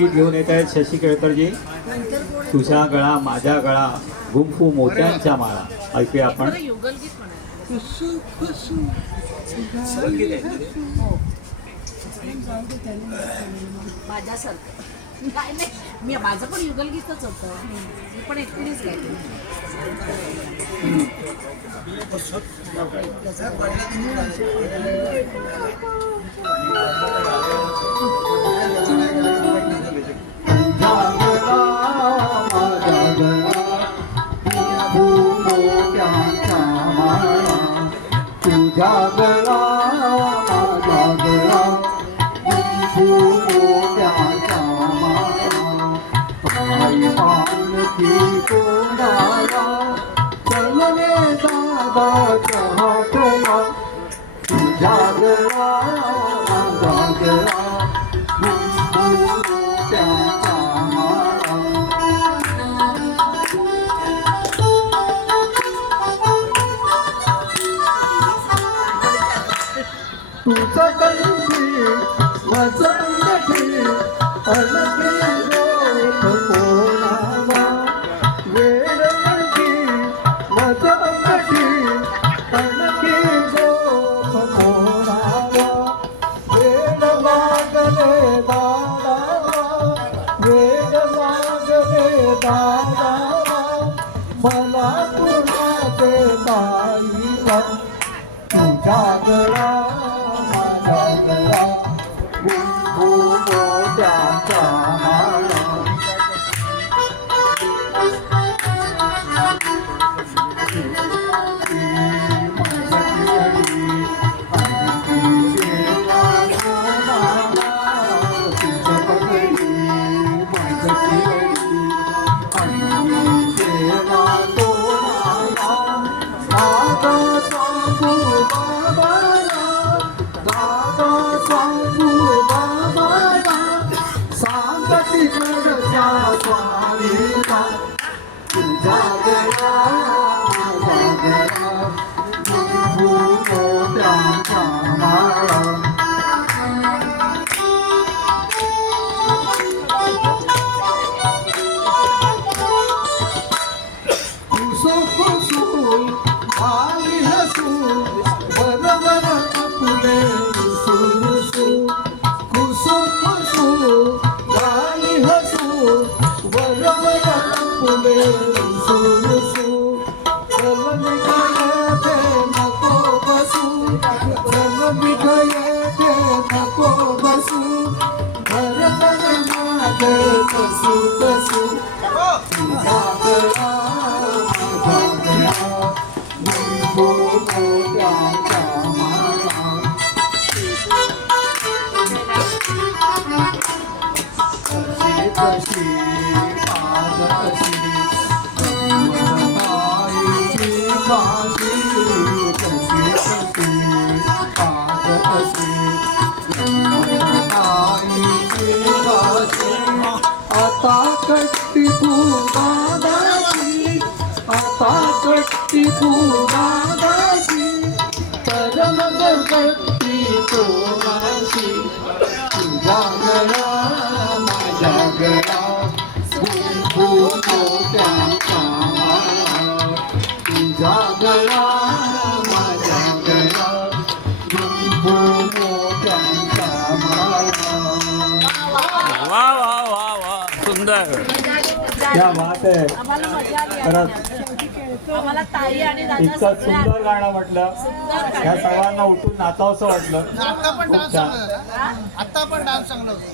गीत घेऊन येत आहेत शशी केळकरजी. तुझा गळा माझा गळा गुंफू मोत्यांच्या माळा. ऐकूया आपण. माझ्यासारखं काय नाही, मी माझं पण युगलगीतच होतं. मी पण एकटीनेच गायले. तुझा गळा माझा गळा मोत्यांचा माळा आई पालखी कोणाला चलने दादाच्या हातला. तुझा गळा माझा गळा मोत्यांचा माळा. तुझं कंठी माझं अंगठी अलगी गोठ कोणावा. वेळ कंठी माझं अंगठी अलगी गोठ कोणावा. वेळ लागले दादावा वेळ लागले दादावा मला तुझ्या बाईला. तुझा गळा माझा गळा गुंफू मोत्यांचा माळा. तुझा गळा माझा गळा गुंफू मोत्यांचा माळा. कुसू कुसू आली हसू बरोबर फुले सुरसू. कुसू कुसू आली हसू बरोबर फुले सुरसू. चल निघायचे नको बसू चल निघायचे नको बसू घर घर माझे कसू कसू. तुझा गळा माझा गळा गुंफू मोत्यांचा माळा. कशी आज कशी ताईची बाजी. कशी कशी आज कशी ताईची बाजी. आता कट्टी दादाची आता कट्टी दादाची तर मग कट्टी कोणाची. तुझा गळा माझा गळा गुंफू मोत्यांचा माळा. तुझा गळा माझा गळा गुंफू मोत्यांचा माळा. वा वा वा वा सुंदर. क्या बात आहे. आम्हाला मजा आली. खरंच आम्हाला ताई आणि दादा इतकं सुंदर गाणं म्हटलं. या सर्वांना उठून नाचावंसं वाटलं. आता पण खूप डान्स छान. चांगला आता पण डान्स चांगला होता.